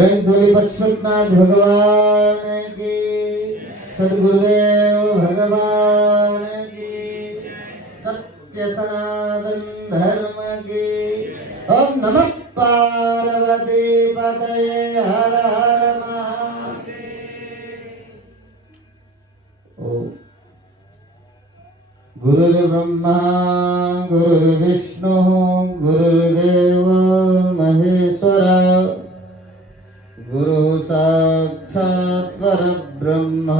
प्रेम से पशुपतिनाथ भगवान की, सद्गुरुदेव भगवान की, सत्य सनातन धर्म की। ओम नमः पार्वती पतये हर हर महादेव। ओम गुरुर्ब्रह्मा गुरुर्विष्णु गुरुर्देव महेश्वरा, गुरु साक्षात् परब्रह्म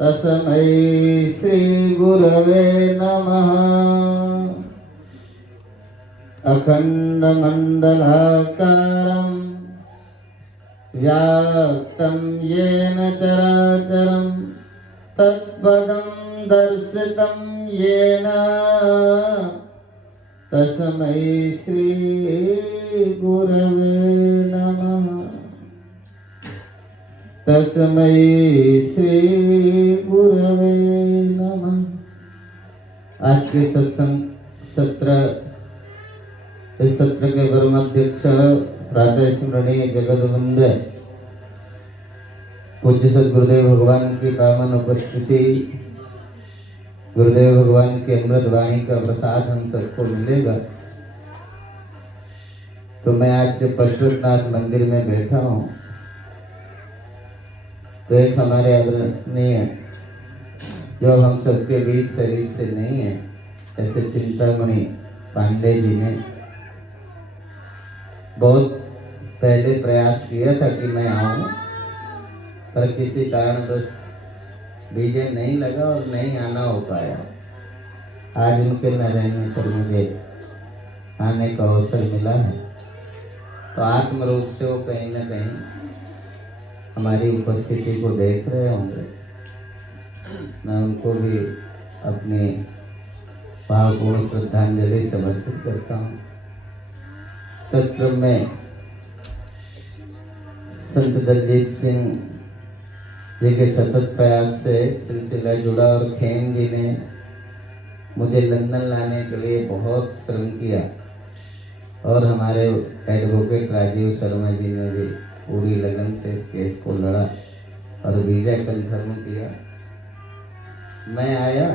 तस्मै श्री गुरवे नमः। अखंड मंडलाकारं व्याप्तं येन चराचरं तत्पदं दर्शितं येन तस्मै श्री गुरवे नमः। तस्मै श्री गुरवे नमः। आज के सत्संग सत्र, इस सत्र के परमाध्यक्ष प्रातः स्मरणीय जगदवंद्य पूज्य सद्गुरुदेव भगवान की पावन उपस्थिति, गुरुदेव भगवान की अमृत वाणी का प्रसाद हम सबको मिलेगा। तो मैं आज पशुपतिनाथ मंदिर में बैठा हूँ, तो एक हमारे आदरणीय जो हम सबके बीच शरीर से नहीं है, ऐसे चिंतामणि पांडे जी ने बहुत पहले प्रयास किया था कि मैं आऊं, पर किसी कारण बस बीजे नहीं लगा और नहीं आना हो पाया। आज उनके न रहने पर मुझे आने का अवसर मिला है, तो आत्म रूप से वो कहीं न कहीं हमारी उपस्थिति को देख रहे होंगे। मैं उनको भी अपनी भावपूर्ण श्रद्धांजलि समर्पित करता हूँ। तत्क्रम में संत दलजीत सिंह जी के सतत प्रयास से सिलसिला जुड़ा और खेम जी ने मुझे लंदन लाने के लिए बहुत श्रम किया, और हमारे एडवोकेट राजीव शर्मा जी ने भी पूरी लगन से इस केस को लड़ा और वीजा कंफर्म किया। मैं आया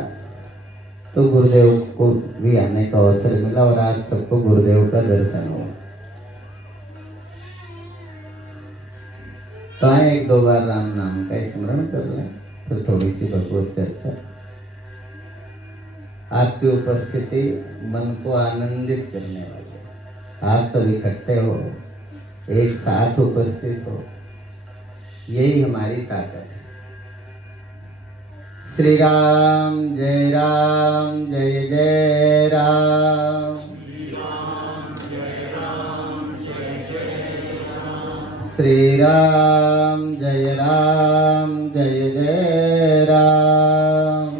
तो गुरुदेव को भी आने का अवसर मिला, और आज सबको गुरुदेव का दर्शन हुआ। तो आए एक दो बार राम नाम का स्मरण कर लें, फिर थोड़ी सी भगवत चर्चा। आपकी उपस्थिति मन को आनंदित करने वाली है। आप सब इकट्ठे हो, एक साथ उपस्थित हो, यही हमारी ताकत है। श्री राम जय जय राम। श्री राम जय जय राम।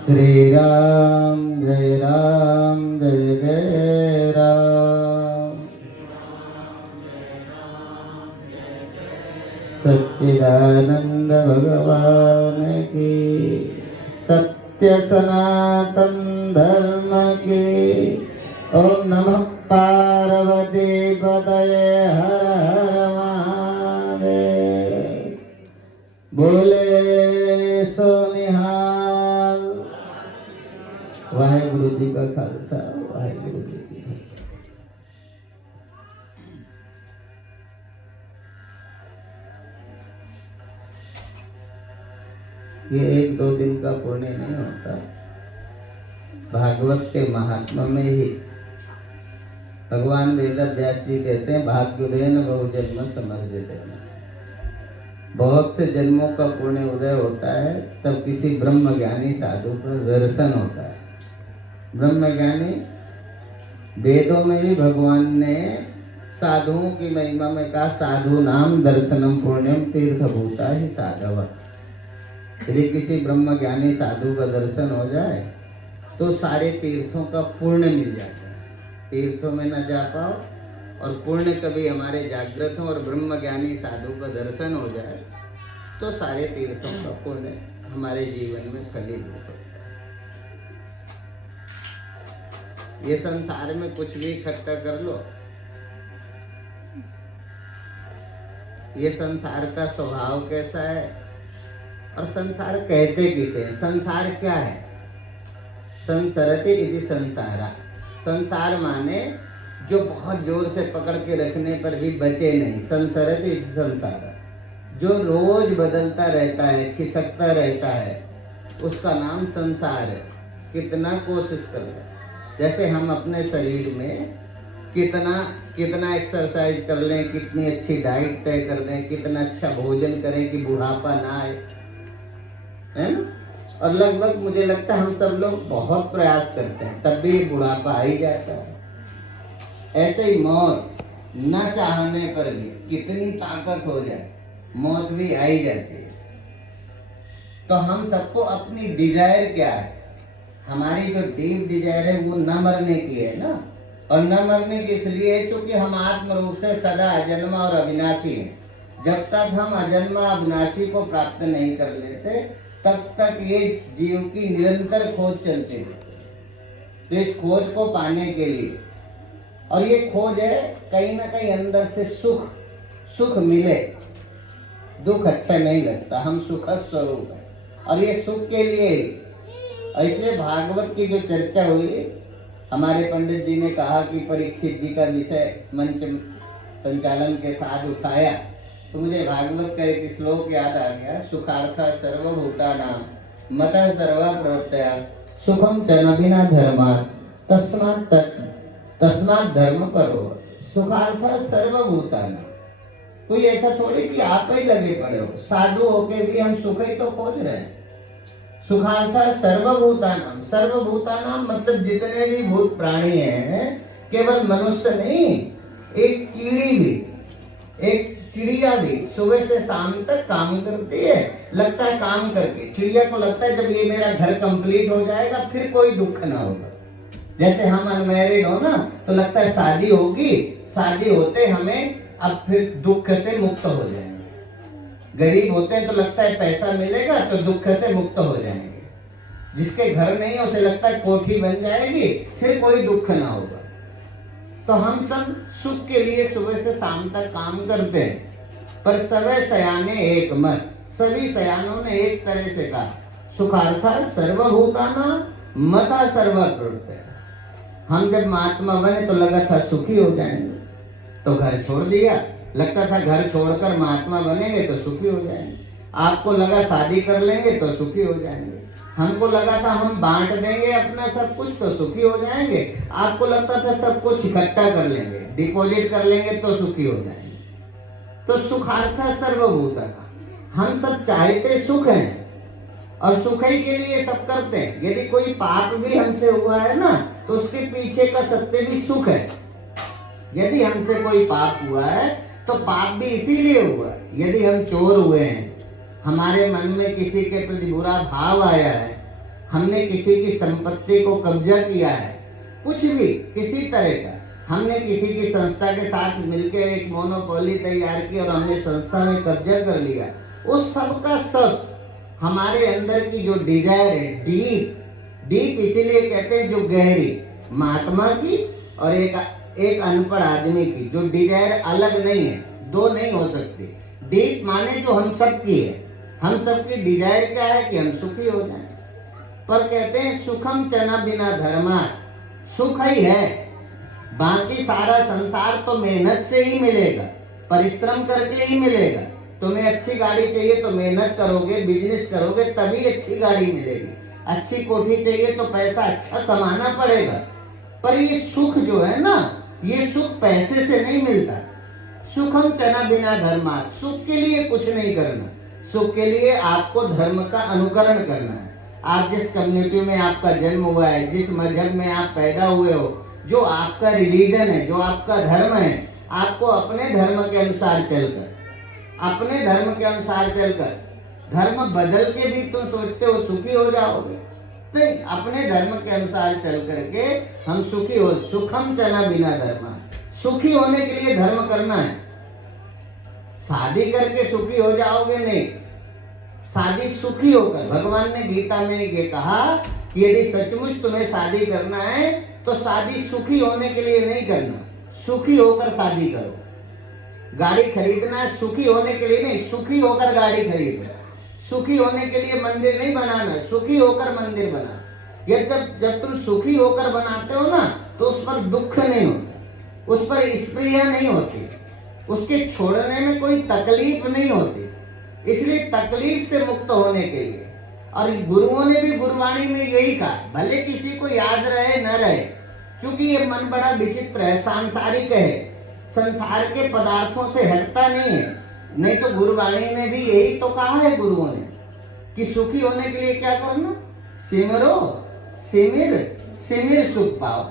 श्री राम जय जय राम। सच्चिदानंद भगवान की, सत्य सनातन धर्म की। ओम नमः पार्वती पतये हर हर महादेव। बोले सो निहाल। वाहेगुरु जी का खालसा, वाहेगुरु जी की फतेह। ये एक दो दिन का पुण्य नहीं होता, भागवत के महात्मा में ही भगवान वेदव्यास जी कहते हैं, भाग्योदयन बहु जन्म समर्जितेन। बहुत से जन्मों का पुण्य उदय होता है, तब किसी ब्रह्म ज्ञानी साधु का दर्शन होता है। ब्रह्म ज्ञानी, वेदों में भी भगवान ने साधुओं की महिमा में कहा, साधु नाम दर्शनम पुण्यम तीर्थभूता ही साधव। यदि किसी ब्रह्म ज्ञानी साधु का दर्शन हो जाए तो सारे तीर्थों का पुण्य मिल जाता है। तीर्थों में न जा पाओ और पुण्य कभी हमारे जागृत हो और ब्रह्म ज्ञानी साधु का दर्शन हो जाए तो सारे तीर्थों का पुण्य हमारे जीवन में फलित हो सकता है। ये संसार में कुछ भी इकट्ठा कर लो, ये संसार का स्वभाव कैसा है और संसार कहते किसे? संसार क्या है? संसरते इति संसारा। संसार माने जो बहुत जोर से पकड़ के रखने पर भी बचे नहीं। संसरते इति संसारा, जो रोज बदलता रहता है, खिसकता रहता है, उसका नाम संसार है। कितना कोशिश कर लो, जैसे हम अपने शरीर में कितना एक्सरसाइज कर लें, कितनी अच्छी डाइट तय कर दें, कितना अच्छा भोजन करें कि बुढ़ापा ना आए, है ना? और लगभग मुझे लगता है हम सब लोग बहुत प्रयास करते हैं, तब भी बुढ़ापा आ ही जाता है। ऐसे ही मौत, न चाहने पर भी कितनी ताकत हो जाए, मौत भी आ ही जाती है। तो हम सबको अपनी डिजायर क्या है? हमारी जो डीप डिजायर है वो न मरने की है ना। और न मरने की इसलिए है क्योंकि हम आत्म रूप से सदा अजन्मा और अविनाशी हैं। जब तक हम अजन्मा अविनाशी को प्राप्त नहीं कर लेते, तब तक ये जीव की निरंतर खोज चलती रहती है। तो इस खोज को पाने के लिए, और ये खोज है कहीं ना कहीं अंदर से सुख मिले। दुख अच्छा नहीं लगता, हम सुख स्वरूप है और ये सुख के लिए। और इसलिए भागवत की जो चर्चा हुई, हमारे पंडित जी ने कहा कि परीक्षित जी का विषय मंच संचालन के साथ उठाया, तो मुझे भागवत का एक श्लोक याद आ गया। सुखार्थ सर्वभूतानां मतः सर्वा प्रवृत्तया सुखम च न विना धर्मात् तस्मात् धर्म परो। सुखार्थ सर्वभूतानां, कोई ऐसा थोड़ी कि आप ही लगे पड़े हो, साधु होके भी हम सुख ही तो खोज रहे हैं। सुखार्थ सर्वभूतानां, सर्वभूतानां मतलब जितने भी भूत प्राणी हैं, केवल मनुष्य नहीं, एक कीड़ी भी, एक चिड़िया भी सुबह से शाम तक काम करती है। लगता है काम करके चिड़िया को लगता है जब ये मेरा घर कंप्लीट हो जाएगा फिर कोई दुख ना होगा। जैसे हम अनमैरिड हो ना, तो लगता है शादी होगी, शादी होते हमें अब फिर दुख से मुक्त हो जाएंगे। गरीब होते हैं तो लगता है पैसा मिलेगा तो दुख से मुक्त हो जाएंगे। जिसके घर नहीं है उसे लगता है कोठी बन जाएगी फिर कोई दुख ना होगा। तो हम सब सुख के लिए सुबह से शाम तक काम करते हैं, पर सवे सयाने एक मत, सभी सयानों ने एक तरह से कहा सुखार्थ सर्वभूतानां मता सर्वप्रवृत्तया। हम जब महात्मा बने तो लगा था सुखी हो जाएंगे, तो घर छोड़ दिया। लगता था घर छोड़कर महात्मा बनेंगे तो सुखी हो जाएंगे। आपको लगा शादी कर लेंगे तो सुखी हो जाएंगे। हमको लगा था हम बांट देंगे अपना सब कुछ तो सुखी हो जाएंगे। आपको लगता था सब कुछ इकट्ठा कर लेंगे, डिपॉजिट कर लेंगे तो सुखी हो जाएंगे। तो सुखार्थ सर्वभूतानां, हम सब चाहते सुख हैं और सुख ही के लिए सब करते हैं। यदि कोई पाप भी हमसे हुआ है ना, तो उसके पीछे का सत्य भी सुख है। यदि हमसे कोई पाप हुआ है तो पाप भी इसीलिए हुआ है। यदि हम चोर हुए हैं, हमारे मन में किसी के प्रति बुरा भाव आया है, हमने किसी की संपत्ति को कब्जा किया है, कुछ भी किसी तरह का, हमने किसी की संस्था के साथ मिलकर एक मोनोपोली तैयार की और हमने संस्था में कब्जा कर लिया, उस सब का सब हमारे अंदर की जो डिजायर है, डीप इसीलिए कहते हैं जो गहरी, महात्मा की और एक अनपढ़ आदमी की जो डिजायर अलग नहीं है, दो नहीं हो सकती। डीप माने जो हम सब की है, हम सब की डिजायर क्या है कि हम सुखी हो जाएं। पर कहते हैं सुखम चना बिना धर्मा, सुख ही है, बाकी सारा संसार तो मेहनत से ही मिलेगा, परिश्रम करके ही मिलेगा। तुम्हें अच्छी गाड़ी चाहिए तो मेहनत करोगे, बिजनेस करोगे तभी अच्छी गाड़ी मिलेगी। अच्छी कोठी चाहिए तो पैसा अच्छा कमाना पड़ेगा। पर ये सुख जो है ना, ये सुख पैसे से नहीं मिलता। सुखम चना बिना धर्मा, सुख के लिए कुछ नहीं करना, सुख के लिए आपको धर्म का अनुकरण करना है। आप जिस कम्युनिटी में आपका जन्म हुआ है, जिस मजहब में आप पैदा हुए हो, जो आपका रिलीजन है, जो आपका धर्म है, आपको अपने धर्म के अनुसार चलकर, अपने धर्म के अनुसार चलकर, धर्म बदल के भी तुम सोचते हो सुखी हो जाओगे, नहीं, अपने धर्म के अनुसार चल करके हम सुखी हो। सुखम चना बिना धर्म, सुखी होने के लिए धर्म करना है। शादी करके सुखी हो जाओगे नहीं, शादी सुखी होकर। भगवान ने गीता में ये कहा कि यदि सचमुच तुम्हें शादी करना है तो शादी सुखी होने के लिए नहीं करना, सुखी होकर शादी करो। गाड़ी खरीदना है सुखी होने के लिए नहीं, सुखी होकर गाड़ी खरीदना। सुखी होने के लिए मंदिर नहीं बनाना, सुखी होकर मंदिर बना। ये जब तुम सुखी होकर बनाते हो ना, तो उस पर दुख नहीं होता, उस पर स्प्रिया नहीं होती, उसके छोड़ने में कोई तकलीफ नहीं होती। इसलिए तकलीफ से मुक्त होने के लिए, और गुरुओं ने भी गुरबाणी में यही कहा, भले किसी को याद रहे न रहे, क्योंकि ये मन बड़ा विचित्र है, सांसारिक है, संसार के पदार्थों से हटता नहीं है। नहीं तो गुरबाणी में भी यही तो कहा है गुरुओं ने कि सुखी होने के लिए क्या करना, सिमरो, सिमिर सिमिर सुख पाओ।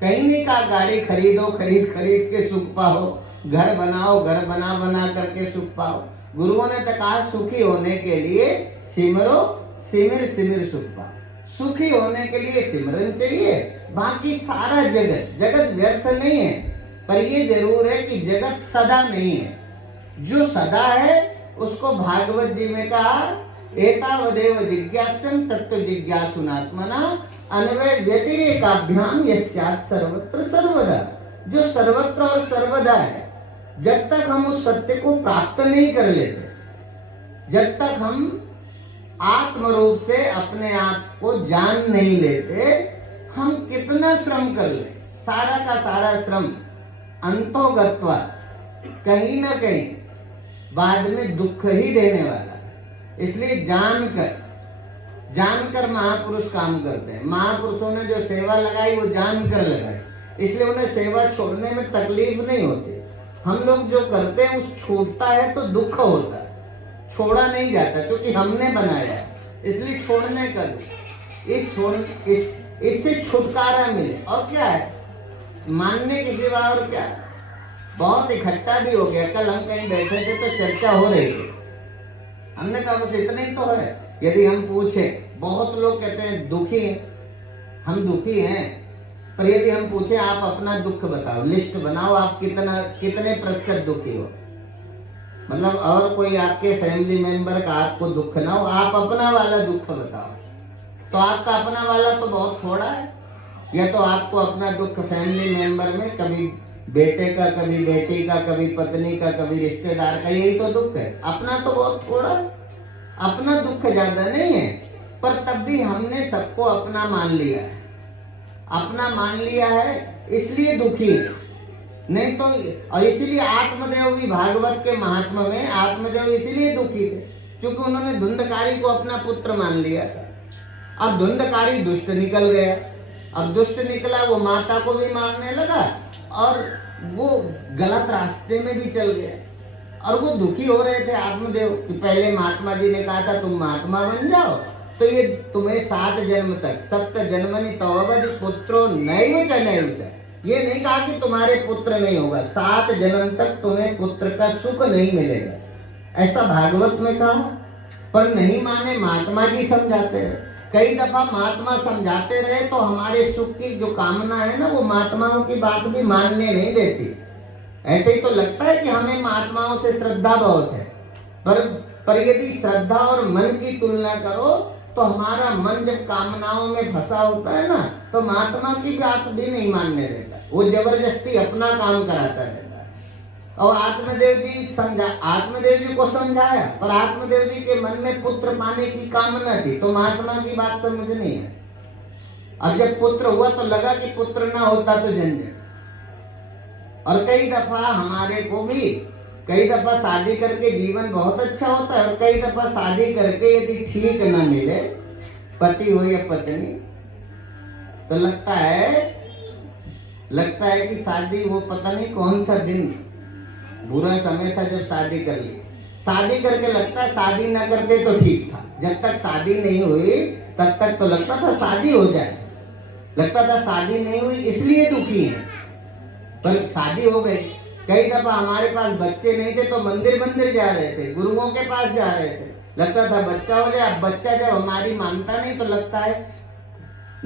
कहीं नहीं कहा गाड़ी खरीदो, खरीद के सुख पाओ, घर बनाओ, घर बना बना करके सुख पाओ। गुरुओं ने तो कहा सुखी होने के लिए सिमरो, सिमिर सिमिर सुख पाओ। सुखी होने के लिए सिमरन चाहिए, बाकी सारा जगत व्यर्थ नहीं है, पर ये जरूर है कि जगत सदा नहीं है। जो सदा है उसको भागवत जी में कहा, एतावदेव जिज्ञास्यं तत्व जिज्ञासुनात्मना अन्वय व्यतिरेकाभ्याम यस्यात् सर्वत्र सर्वदा। जो सर्वत्र और सर्वदा है, जब तक हम उस सत्य को प्राप्त नहीं कर लेते, जब तक हम आत्म रूप से अपने आप को जान नहीं लेते, हम कितना श्रम कर ले, सारा का सारा श्रम अंतोगत्वा कहीं ना कहीं बाद में दुख ही देने वाला। इसलिए जानकर महापुरुष काम करते हैं। महापुरुषों ने जो सेवा लगाई वो जानकर लगाई, इसलिए उन्हें सेवा छोड़ने में तकलीफ नहीं होती। हम लोग जो करते हैं उस छूटता है तो दुख होता है, छोड़ा नहीं जाता, क्योंकि हमने बनाया, इसलिए छोड़ने का इससे छुटकारा मिले। और क्या है, मानने के सिवा और क्या। बहुत इकट्ठा भी हो गया, कल हम कहीं बैठे थे तो चर्चा हो रही थी, हमने कहा बस इतना ही तो है। यदि हम पूछे, बहुत लोग कहते हैं दुखी हैं, हम दुखी हैं, पर यदि हम पूछे आप अपना दुख बताओ, लिस्ट बनाओ, आप कितने प्रतिशत दुखी हो, मतलब और कोई आपके फैमिली मेंबर का आपको दुख ना हो, आप अपना वाला दुख बताओ, तो आपका अपना वाला तो बहुत थोड़ा है। या तो आपको अपना दुख फैमिली मेंबर में कभी बेटे का, कभी बेटी का, कभी पत्नी का, कभी रिश्तेदार का, यही तो दुख है। अपना तो बहुत थोड़ा है, अपना दुख ज्यादा नहीं है, पर तब भी हमने सबको अपना मान लिया है, अपना मान लिया है, इसलिए दुखी है। नहीं तो, और इसीलिए आत्मदेव भी भागवत के महात्मा में आत्मदेव इसीलिए दुखी थे, क्योंकि उन्होंने धुंधकारी को अपना पुत्र मान लिया था। अब धुंधकारी दुष्ट निकल गया, अब दुष्ट निकला, वो माता को भी मारने लगा और वो गलत रास्ते में भी चल गया। और वो दुखी हो रहे थे आत्मदेव कि पहले महात्मा जी ने कहा था तुम महात्मा बन जाओ, तो ये तुम्हें 7 जन्म तक, सप्त जन्मनि तववद पुत्रो नैव च नैव च, ये नहीं कहा कि तुम्हारे पुत्र नहीं होगा, 7 जन्म तक तुम्हें पुत्र का सुख नहीं मिलेगा, ऐसा भागवत में कहा। पर नहीं माने, महात्मा जी समझाते रहे, कई दफा महात्मा समझाते रहे तो हमारे सुख की जो कामना है ना, वो महात्माओं की बात भी मानने नहीं देती। ऐसे ही तो लगता है कि हमें महात्माओं से श्रद्धा बहुत है, पर यदि श्रद्धा और मन की तुलना करो तो हमारा मन जब कामनाओं में फंसा होता है ना, तो महात्मा की बात भी नहीं मानने देता, वो जबरदस्ती अपना काम कराता रहता है। और आत्मदेव जी को समझाया, पर आत्मदेव जी के मन में पुत्र पाने की कामना थी, तो महात्मा की बात समझ नहीं है। अब जब पुत्र हुआ तो लगा कि पुत्र ना होता तो झंझट। और कई दफा हमारे को भी, कई दफा शादी करके जीवन बहुत अच्छा होता है, और कई दफा शादी करके यदि ठीक ना मिले, पति हो या पत्नी, तो लगता है कि शादी, वो पता नहीं कौन सा दिन बुरा समय था जब शादी कर ली। शादी करके लगता है शादी ना करते तो ठीक था, जब तक शादी नहीं हुई तब तक तो लगता था शादी हो जाए, लगता था शादी नहीं हुई इसलिए दुखी है, पर शादी हो गई। कई दफा हमारे पास बच्चे नहीं थे तो मंदिर जा रहे थे, गुरुओं के पास जा रहे थे, लगता था बच्चा हो जाए। अब बच्चा जब हमारी मानता नहीं तो लगता है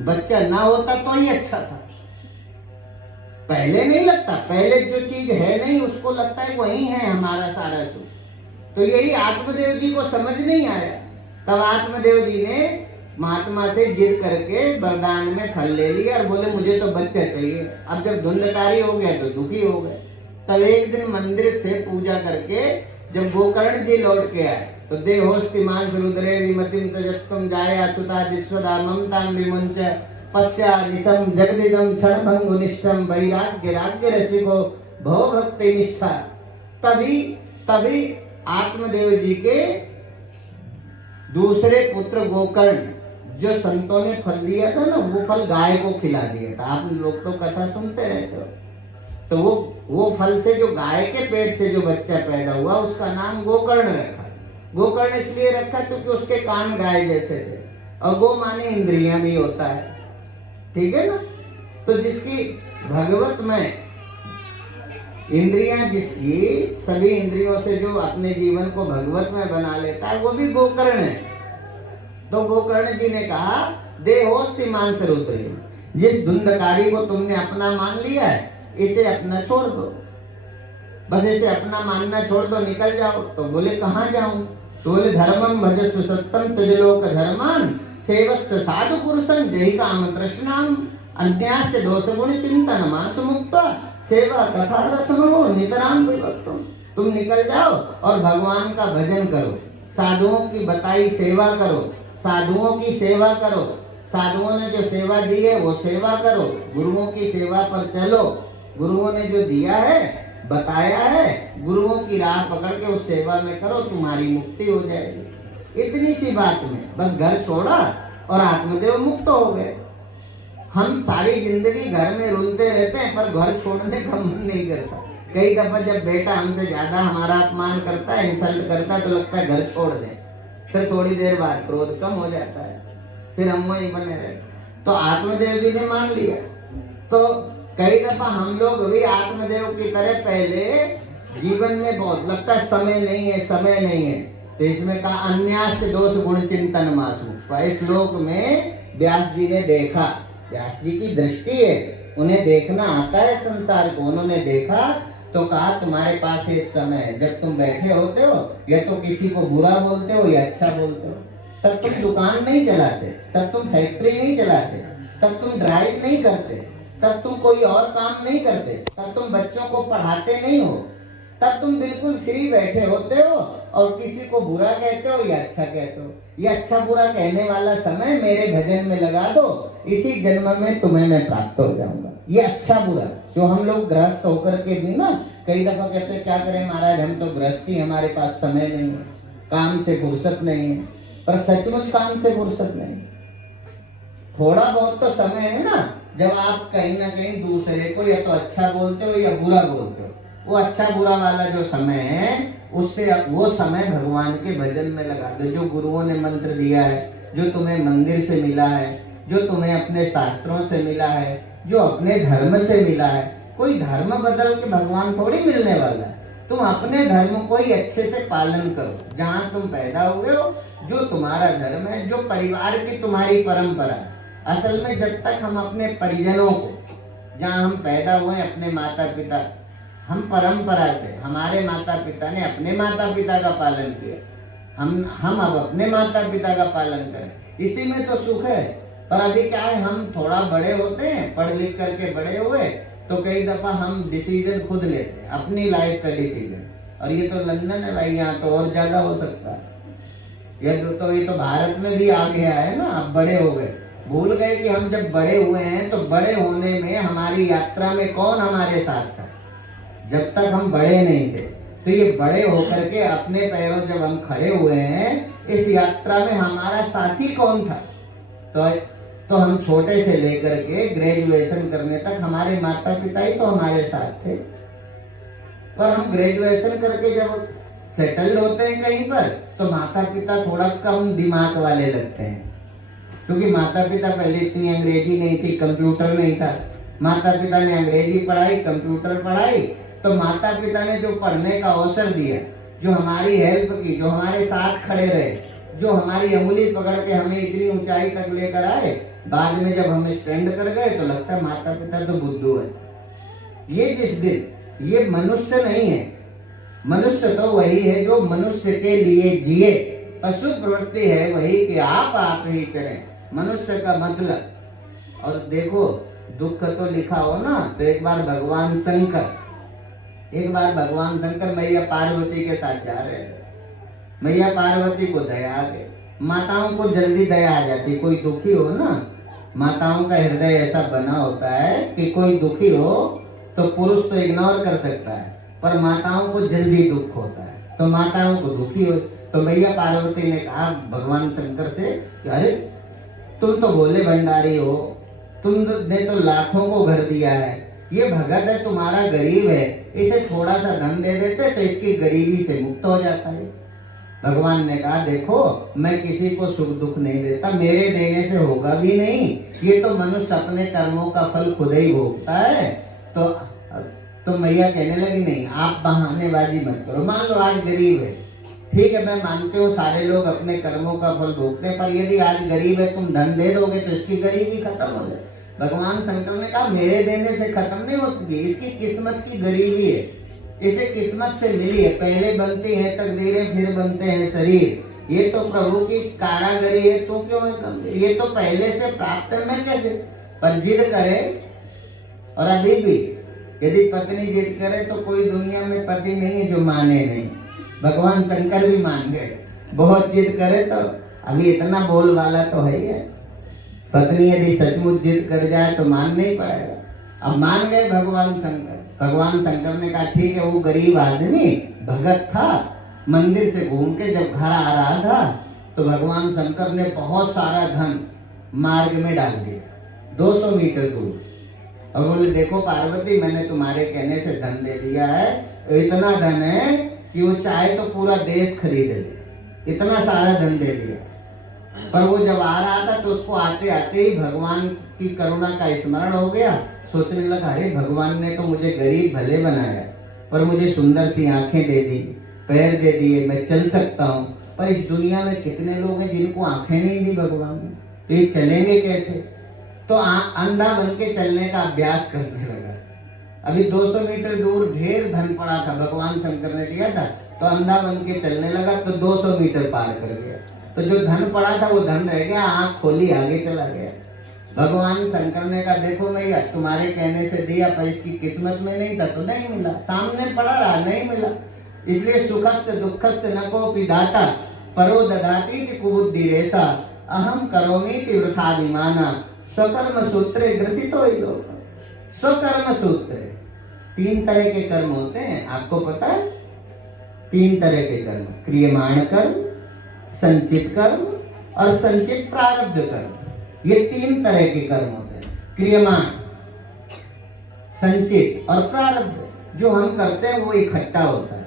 बच्चा ना होता तो ही अच्छा था। पहले नहीं लगता, पहले जो चीज है नहीं उसको लगता है वही है हमारा सारा सुख। तो यही आत्मदेव जी को समझ नहीं आया, तब आत्मदेव जी ने महात्मा से जिद करके वरदान में फल ले लिया और बोले मुझे तो बच्चा चाहिए। अब जब धुंधकारी हो गया तो दुखी हो गए। तब एक दिन मंदिर से पूजा करके जब गोकर्ण जी लौट के आए तो देहोस्तिमान रुद्रे विमतिम तजस्कम जाया सुता जिस्वदा ममताम विमुंच पश्या निशम जगदिदम क्षणभंगुनिष्ठम वैराग्य राज्य रसिको भव भक्ति निष्ठा। तभी आत्मदेव जी के दूसरे पुत्र गोकर्ण जो संतों ने फल दिया था ना, वो फल गाय को खिला दिया था। आप लोग तो कथा सुनते रहते हो। तो वो फल से जो गाय के पेट से जो बच्चा पैदा हुआ उसका नाम गोकर्ण रखा। गोकर्ण इसलिए रखा क्योंकि उसके कान गाय जैसे थे और गो माने इंद्रियां भी होता है, ठीक है ना। तो जिसकी भगवत में इंद्रियां, जिसकी सभी इंद्रियों से जो अपने जीवन को भगवत में बना लेता है वो भी गोकर्ण है। तो गोकर्ण जी ने कहा देहोस्ति मांस रुद्र, जिस धुंधकारी को तुमने अपना मान लिया है इसे अपना छोड़ दो, बस इसे अपना मानना छोड़ दो, निकल जाओ। तो बोले कहाँ जाऊं? तो बोले धर्मम भजस्व सत्यम तजलोक धर्मान सेवस्य साधु पुरुषं जहि काम तृष्णाम अन्यास्य दोष गुण चिंतन मांस मुक्त सेवा कथा रसनो नितराम विभक्तम। तुम निकल जाओ और भगवान का भजन करो, साधुओं की बताई सेवा करो, साधुओं की सेवा करो, साधुओं ने जो सेवा दी है वो सेवा करो, गुरुओं की सेवा पर चलो, गुरुओं ने जो दिया है बताया है गुरुओं की राह पकड़ के उस सेवा में करो, तुम्हारी मुक्ति हो जाएगी। इतनी सी बात में बस घर छोड़ा और आत्मदेव मुक्त हो गए। हम सारी जिंदगी घर में रुलते रहते हैं पर घर छोड़ने का मन नहीं करता। कई दफा जब बेटा हमसे ज्यादा हमारा अपमान करता है, इंसल्ट करता है तो लगता है घर छोड़ दे, फिर थोड़ी देर बाद क्रोध कम हो जाता है, फिर हम वही बने रहे। तो आत्मदेव जी ने मान लिया। तो कई दफा हम लोग भी आत्मदेव की तरह पहले जीवन में बहुत लगता है समय नहीं है, समय नहीं है, तो इसमें कहा अन्यास दोष गुण चिंतन मासु। इस श्लोक में व्यास जी ने देखा, व्यास जी की दृष्टि है, उन्हें देखना आता है संसार को। उन्होंने देखा तो कहा तुम्हारे पास एक समय है जब तुम बैठे होते हो या तो किसी को बुरा बोलते हो या अच्छा बोलते हो, तब तुम दुकान नहीं चलाते, तब तुम फैक्ट्री नहीं चलाते, तब तुम ड्राइव नहीं करते, तब तुम कोई और काम नहीं करते, तब तुम बच्चों को पढ़ाते नहीं हो, तब तुम बिल्कुल फ्री बैठे होते हो और किसी को बुरा कहते हो या अच्छा कहते हो। ये अच्छा बुरा कहने वाला समय मेरे भजन में लगा दो, इसी जन्म में तुम्हें मैं प्राप्त हो जाऊंगा। ये अच्छा बुरा जो हम लोग गृहस्थ होकर के भी ना कई दफा कहते क्या करें महाराज, हम तो गृहस्थी, हमारे पास समय नहीं है, काम से फुर्सत नहीं है। पर सचमुच काम से फुर्सत नहीं, थोड़ा बहुत तो समय है ना जब आप कहीं ना कहीं दूसरे को या तो अच्छा बोलते हो या बुरा बोलते हो। वो अच्छा बुरा वाला जो समय है उससे वो समय भगवान के भजन में लगा दो। जो गुरुओं ने मंत्र दिया है, जो तुम्हें मंदिर से मिला है, जो तुम्हें अपने शास्त्रों से मिला है, जो अपने धर्म से मिला है। कोई धर्म बदल के भगवान थोड़ी मिलने वाला है। तुम अपने धर्म को ही अच्छे से पालन करो, जहाँ तुम पैदा हुए हो, जो तुम्हारा धर्म है, जो परिवार की तुम्हारी परंपरा है। असल में जब तक हम अपने परिजनों को, जहाँ हम पैदा हुए अपने माता पिता, हम परंपरा से, हमारे माता पिता ने अपने माता पिता का पालन किया, हम अब अपने माता पिता का पालन करें, इसी में तो सुख है। पर अभी क्या है, हम थोड़ा बड़े होते हैं, पढ़ लिख करके बड़े हुए तो कई दफा हम डिसीजन खुद लेते हैं, अपनी लाइफ का डिसीजन। और ये तो लंदन है भाई, यहाँ तो और ज्यादा हो सकता है। ये तो भारत में भी आ गया है ना, अब बड़े हो गए, भूल गए कि हम जब बड़े हुए हैं तो बड़े होने में हमारी यात्रा में कौन हमारे साथ था। जब तक हम बड़े नहीं थे, तो ये बड़े होकर के अपने पैरों जब हम खड़े हुए हैं, इस यात्रा में हमारा साथी कौन था। तो हम छोटे से लेकर के ग्रेजुएशन करने तक हमारे माता पिता ही तो हमारे साथ थे। पर हम ग्रेजुएशन करके जब सेटल्ड होते हैं कहीं पर, तो माता पिता थोड़ा कम दिमाग वाले लगते हैं, क्योंकि माता पिता पहले इतनी अंग्रेजी नहीं थी, कंप्यूटर नहीं था। माता पिता ने अंग्रेजी पढ़ाई, कंप्यूटर पढ़ाई, तो माता पिता ने जो पढ़ने का अवसर दिया, जो हमारी हेल्प की, जो हमारे साथ खड़े रहे, जो हमारी अंगुली पकड़ के हमें इतनी ऊंचाई तक लेकर आए, बाद में जब हम स्टैंड कर गए तो लगता है माता पिता तो बुद्धू है। ये जिस दिन, ये मनुष्य नहीं है, मनुष्य तो वही है जो मनुष्य के लिए जिए। पशु प्रवृत्ति है वही कि आप ही करें। मनुष्य का मतलब। और देखो दुख तो लिखा हो ना, तो एक बार भगवान शंकर मैया पार्वती के साथ जा रहे थे। मैया पार्वती को दया आ गई। माताओं को जल्दी दया आ जाती, कोई दुखी हो ना, माताओं का हृदय ऐसा बना होता है कि कोई दुखी हो तो पुरुष तो इग्नोर कर सकता है, पर माताओं को जल्दी दुख होता है, तो माताओं को दुखी हो। तो मैया पार्वती ने कहा भगवान शंकर से कि अरे तुम तो भोले भंडारी हो, तुमने तो लाखों को घर दिया है, ये भगत है तुम्हारा गरीब है, इसे थोड़ा सा धन दे देते तो इसकी गरीबी से मुक्त हो जाता है। भगवान ने कहा देखो मैं किसी को सुख दुख नहीं देता, मेरे देने से होगा भी नहीं, ये तो मनुष्य अपने कर्मों का फल खुद ही भोगता है। तो मैया कहने लगी नहीं आप बहानेबाजी मत करो, मान लो आज गरीब है, ठीक है मैं मानते हो सारे लोग अपने कर्मों का फल भोगते हैं, पर यदि आज गरीब है तुम धन दे दोगे तो इसकी गरीबी खत्म हो जाए। भगवान शंकर ने कहा मेरे देने से खत्म नहीं होती, इसकी किस्मत की गरीबी है, इसे किस्मत से मिली है, पहले बनती है तकदीरें फिर बनते हैं शरीर, ये तो प्रभु की कारागरी है, तू क्यों है ये तो पहले से प्राप्त है, मैं कैसे। पर जिद करे, और अभी भी यदि पत्नी जिद करे तो कोई दुनिया में पति नहीं है जो माने नहीं। भगवान शंकर भी मान गए, बहुत जिद करे तो अभी इतना बोल वाला तो है ही है, पत्नी यदि सचमुच जिद कर जाए तो मानना ही पड़ेगा। अब मान गए भगवान शंकर। भगवान शंकर ने कहा ठीक है, वो गरीब आदमी भगत था, मंदिर से घूम के जब घर आ रहा था तो भगवान शंकर ने बहुत सारा धन मार्ग में डाल दिया 200 मीटर दूर, और बोले देखो पार्वती मैंने तुम्हारे कहने से धन दे दिया है, इतना धन है कि वो चाहे तो पूरा देश खरीद ले, इतना सारा धन दे दिया। पर वो जब आ रहा था तो उसको आते आते ही भगवान की करुणा का स्मरण हो गया, सोचने लगा अरे भगवान ने तो मुझे गरीब भले बनाया, पर मुझे सुंदर सी आंखें दे दी, पैर दे दिए, मैं चल सकता हूँ, पर इस दुनिया में कितने लोग हैं जिनको आंखें नहीं दी भगवान ने, तो ये चलेंगे कैसे। तो अंधा बन के चलने का अभ्यास करने लगा। अभी 200 मीटर दूर ढेर धन पड़ा था, भगवान शंकर ने दिया था, तो अंधा बन के चलने लगा तो 200 मीटर पार कर गया, तो जो धन पड़ा था वो धन रह गया, आंख खोली आगे चला गया। भगवान शंकर ने कहा देखो भैया तुम्हारे कहने से दिया, पर इसकी किस्मत में नहीं था तो नहीं मिला, सामने पड़ा रहा नहीं मिला, इसलिए सुखस्य दुःखस्य न कोपि दाता परो ददाति कुबुद्धि रेसा अहम करोमि वृथा विमाना स्वकर्म सूत्रे ग्रथितो हि लोक। स्वकर्म सूत्र 3 तरह के कर्म होते हैं, आपको पता है 3 तरह के कर्म, क्रियमाण कर्म, संचित कर्म और संचित प्रारब्ध कर्म, ये 3 तरह के कर्म होते हैं। क्रियमाण, संचित और प्रारब्ध जो हम करते हैं वो इकट्ठा होता है।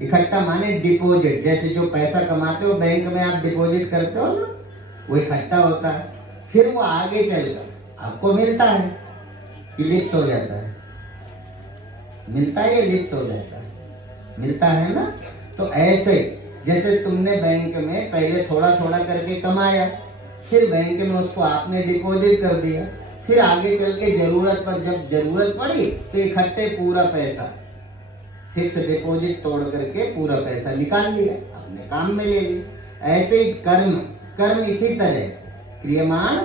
इकट्ठा माने डिपॉजिट, जैसे जो पैसा कमाते हो बैंक में आप डिपॉजिट करते हो ना, वो इकट्ठा होता है, फिर वो आगे चलकर आपको मिलता है कि लिप्त हो जाता है, मिलता है या लिप्त हो जाता है, मिलता है ना। तो ऐसे जैसे तुमने बैंक में पहले थोड़ा थोड़ा करके कमाया, फिर बैंक में उसको आपने डिपॉजिट कर दिया, फिर आगे चल के जरूरत पर जब जरूरत पड़ी तो इकट्ठे पूरा पैसा फिक्स डिपॉजिट तोड़ करके पूरा पैसा निकाल लिया, अपने काम में ले लिया। ऐसे ही कर्म इसी तरह क्रियमाण,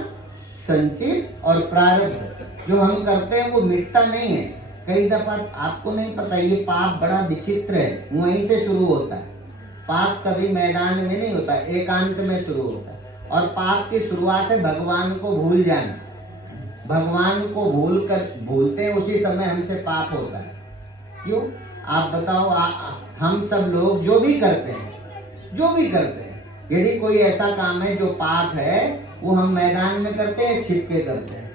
संचित और प्रारब्ध जो हम करते हैं वो मिटता नहीं है। कई दफा आपको नहीं पता, ये पाप बड़ा विचित्र है, वहीं से शुरू होता है। पाप कभी मैदान में नहीं होता, एकांत में शुरू होता है, और पाप की शुरुआत है भगवान को भूल जाना। भगवान को भूलते हैं उसी समय हमसे पाप होता है। क्यों आप बताओ, हम सब लोग जो भी करते हैं, यदि कोई ऐसा काम है जो पाप है वो हम मैदान में करते हैं, छिप के करते हैं,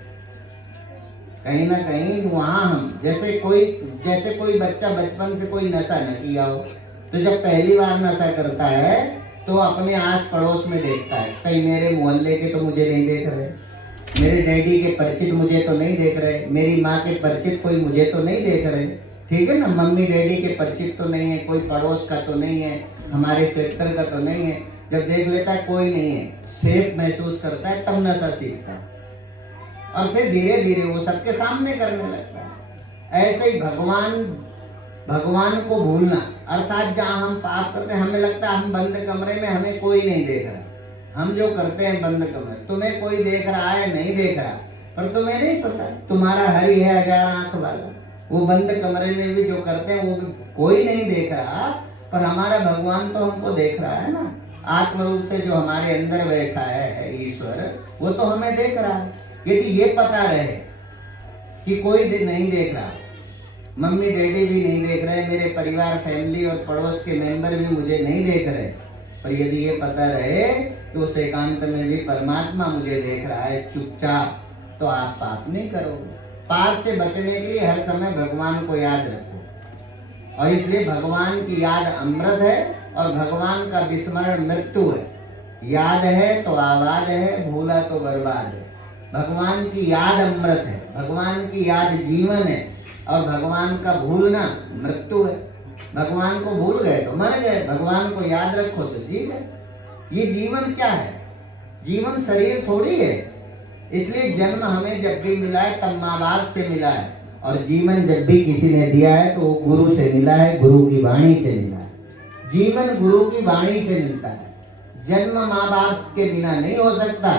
कहीं ना कहीं वहाँ हम जैसे कोई बच्चा बचपन से कोई नशा न किया हो, तो जब पहली बार नशा करता है तो अपने आस पड़ोस में देखता है, कहीं मेरे मोहल्ले के तो मुझे नहीं देख रहे, मेरे डैडी के परिचित मुझे तो नहीं देख रहे, मेरी माँ के परिचित कोई मुझे तो नहीं देख रहे, ठीक है ना, मम्मी डैडी के परिचित तो नहीं है, कोई पड़ोस का तो नहीं है, हमारे सेक्टर का तो नहीं है। जब देख लेता है कोई नहीं है, सेफ महसूस करता है, तब नशा सीखता है, और फिर धीरे धीरे वो सबके सामने करने लगता है। ऐसे ही भगवान को भूलना, अर्थात जहाँ हम पाप करते हैं हमें लगता है हम बंद कमरे में हमें कोई नहीं देख रहा, हम जो करते हैं बंद कमरे, तुम्हें कोई देख रहा है नहीं देख रहा, पर तुम्हें नहीं पता, तुम्हारा हरि है 1000 आंख वाला, वो बंद कमरे में भी जो करते हैं वो भी कोई नहीं देख रहा, पर हमारा भगवान तो हमको देख रहा है ना। आत्म रूप से जो हमारे अंदर बैठा है ईश्वर, वो तो हमें देख रहा है। यदि ये पता रहे कि कोई नहीं देख रहा, मम्मी डैडी भी नहीं देख रहे, मेरे परिवार फैमिली और पड़ोस के मेंबर भी मुझे नहीं देख रहे, पर यदि ये पता रहे कि उस एकांत में भी परमात्मा मुझे देख रहा है चुपचाप, तो आप पाप नहीं करोगे। पाप से बचने के लिए हर समय भगवान को याद रखो, और इसलिए भगवान की याद अमृत है और भगवान का विस्मरण मृत्यु है। याद है तो आबाद है, भूला तो बर्बाद है। भगवान की याद अमृत है, भगवान की याद जीवन है, और भगवान का भूलना मृत्यु है। भगवान को भूल गए तो मर गए, भगवान को याद रखो तो जी गए। ये जीवन क्या है? जीवन शरीर थोड़ी है। इसलिए जन्म हमें जब भी मिला है तब माँ बाप से मिला है, और जीवन जब भी किसी ने दिया है तो वो गुरु से मिला है, गुरु की वाणी से मिला है। जीवन गुरु की वाणी से मिलता है। जन्म माँ बाप के बिना नहीं हो सकता,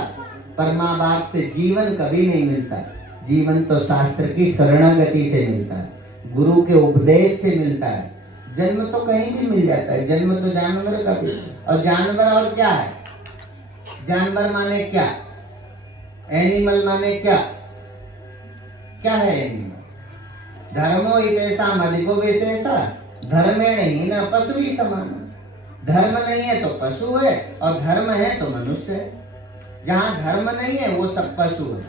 पर माँ बाप से जीवन कभी नहीं मिलता। जीवन तो शास्त्र की शरणागति से मिलता है, गुरु के उपदेश से मिलता है। जन्म तो कहीं भी मिल जाता है, जन्म तो जानवर का भी। और जानवर और क्या है? जानवर माने क्या? एनिमल माने क्या? क्या है एनिमल? धर्मो हितैषा अधिको विशेषा, धर्मेण हीना पशु ही समान। धर्म नहीं है तो पशु है, और धर्म है तो मनुष्य है। जहाँ धर्म नहीं है वो सब पशु है,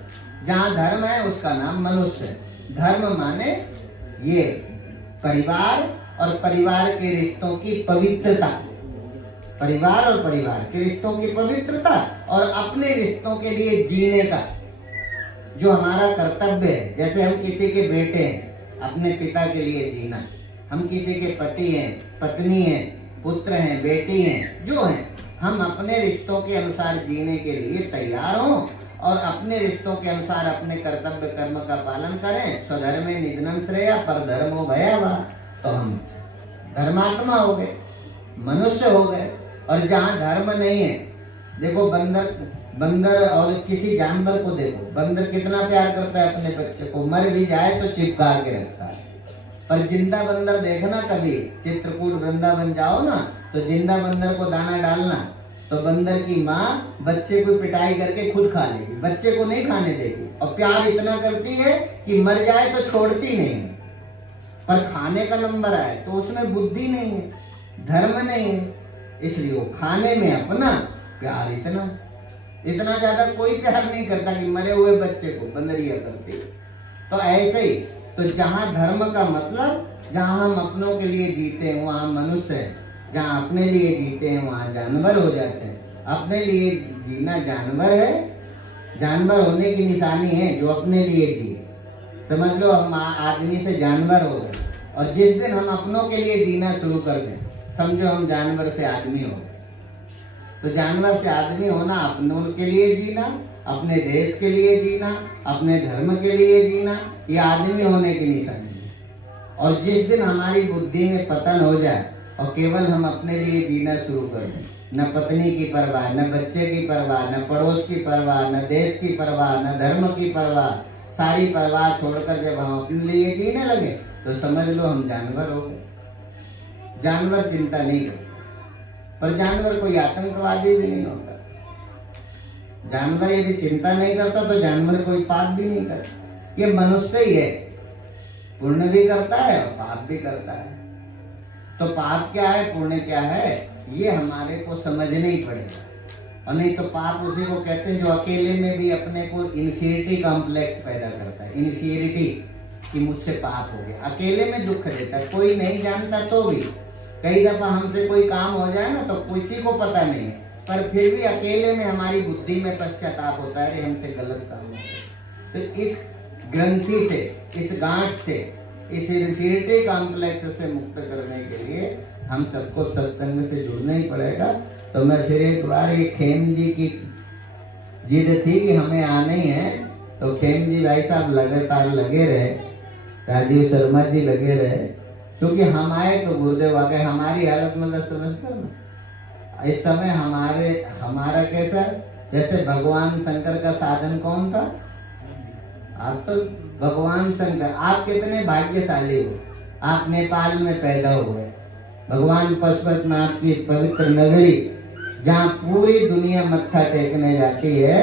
जहाँ धर्म है उसका नाम मनुष्य है। धर्म माने ये परिवार और परिवार के रिश्तों की पवित्रता, परिवार और परिवार के रिश्तों की पवित्रता, और अपने रिश्तों के लिए जीने का जो हमारा कर्तव्य है। जैसे हम किसी के बेटे हैं, अपने पिता के लिए जीना। हम किसी के पति हैं, पत्नी हैं, पुत्र हैं, बेटी हैं, जो हैं, हम अपने रिश्तों के अनुसार जीने के लिए तैयार हों, और अपने रिश्तों के अनुसार अपने कर्तव्य कर्म का पालन करें। स्वधर्मे निधनम श्रेया परधर्मो भयावह। तो हम धर्मात्मा हो गए, मनुष्य हो गए। और जहाँ धर्म नहीं है, देखो बंदर और किसी जानवर को देखो, बंदर कितना प्यार करता है अपने बच्चे को, मर भी जाए तो चिपका के रखता है। पर जिंदा बंदर देखना, कभी चित्रकूट वृंदावन जाओ ना, तो जिंदा बंदर को दाना डालना, तो बंदर की माँ बच्चे को पिटाई करके खुद खा लेगी, बच्चे को नहीं खाने देगी। और प्यार इतना करती है कि मर जाए तो छोड़ती नहीं है। पर खाने का नंबर आए तो उसमें बुद्धि नहीं है, धर्म नहीं है, इसलिए वो खाने में अपना प्यार इतना ज्यादा कोई प्यार नहीं करता कि मरे हुए बच्चे को बंदरिया करती है। तो ऐसे ही, तो जहाँ धर्म का मतलब, जहाँ हम अपनों के लिए जीते हैं वहाँ मनुष्य है, जहाँ अपने लिए जीते हैं वहाँ जानवर हो जाते हैं। अपने लिए जीना जानवर है, जानवर होने की निशानी है जो अपने लिए जिए। समझ लो हम आदमी से जानवर हो गए, और जिस दिन हम अपनों के लिए जीना शुरू कर दें, समझो हम जानवर से आदमी हो गए। तो जानवर से आदमी होना, अपनों के लिए जीना, अपने देश के लिए जीना, अपने धर्म के लिए जीना, ये आदमी होने की निशानी है। और जिस दिन हमारी बुद्धि में पतन हो जाए और केवल हम अपने लिए जीना शुरू कर दें, न पत्नी की परवाह, न बच्चे की परवाह, न पड़ोस की परवाह, न देश की परवाह, न धर्म की परवाह, सारी परवाह छोड़कर जब हम अपने लिए जीने लगे, तो समझ लो हम जानवर हो गए। जानवर चिंता नहीं करते, पर जानवर कोई आतंकवादी भी नहीं होता। जानवर यदि चिंता नहीं करता तो जानवर कोई पाप भी नहीं करता। ये मनुष्य ही है, पुण्य भी करता है और पाप भी करता है। तो पाप क्या है, पुण्य क्या है, ये हमारे को समझना ही पड़ेगा। और नहीं तो पाप उसी को कहते हैं जो अकेले में भी अपने को इन्फीरिटी कॉम्प्लेक्स पैदा करता है। इन्फीरिटी कि मुझसे पाप हो गया, अकेले में दुख देता है, कोई नहीं जानता तो भी। कई दफा हमसे कोई काम हो जाए ना तो किसी को पता नहीं है, पर फिर भी अकेले में हमारी बुद्धि में पश्चाताप होता है, हमसे गलत काम हो गया। तो इस ग्रंथि से, इस गांठ से, इस इन्फीरिटी कॉम्प्लेक्स से मुक्त करने के लिए हम सबको सत्संग से जुड़ना ही पड़ेगा। तो मैं फिर एक बार, ये खेम जी की जिद थी कि हमें आना ही है, तो खेम जी भाई साहब लगातार लगे रहे, राजीव शर्मा जी लगे रहे, क्योंकि हम आए तो गुरुदेव आ गए। हमारी हालत मतलब समझते हो ना, इस समय हमारा कैसा, जैसे भगवान शंकर का साधन कौन था? आप तो भगवान शंकर, आप कितने भाग्यशाली हो, आप नेपाल में पैदा हुए, भगवान पशुपतिनाथ की पवित्र नगरी जहाँ पूरी दुनिया मत्था टेकने जाती है,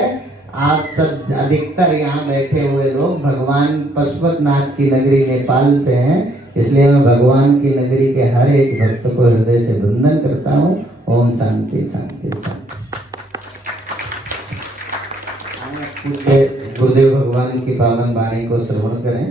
आप सब अधिकतर यहाँ बैठे हुए लोग भगवान पशुपतिनाथ की नगरी नेपाल से हैं। इसलिए मैं भगवान की नगरी के हर एक भक्त को हृदय से वंदन करता हूँ। ओम शांति शांति शांति। गुरुदेव भगवान की पावन वाणी को श्रवण करें।